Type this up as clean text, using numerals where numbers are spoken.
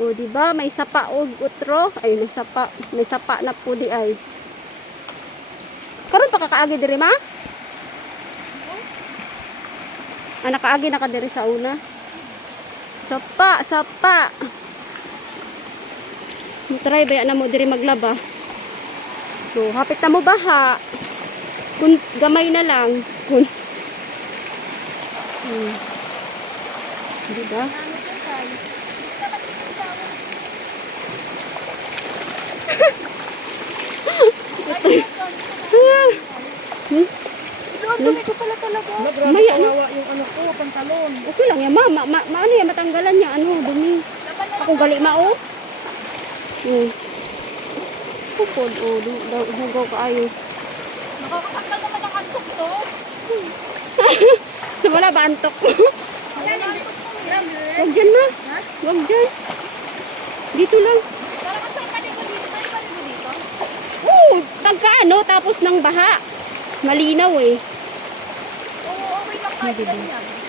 O, diba? May sapa o utro. Ay, may sapa. May sapa na po di ay. Karon pa kakaagi diri ma? Nakaagi na ka diri sa una. Sapa, sapa. Try ba na mo diri maglaba? So, hapit na mo baha. Kun gamay na lang. Kun. Diba? Dumi ko pala talaga. May ano? Yung ano ko, pantalon. Okay lang yan, ano yan, matanggalan niya, ano, dumi. Ako gali mao. Pupod, hugaw ka ayo. Nakakatanggal naman ang antok to. Wala ba antok? Huwag dyan ma. Huwag dyan. Dito lang. Parang saan ka dito dito? May paligo dito? Oo, pagka tapos ng baha. Malinaw eh. Oo, okay lang kahit ganyan.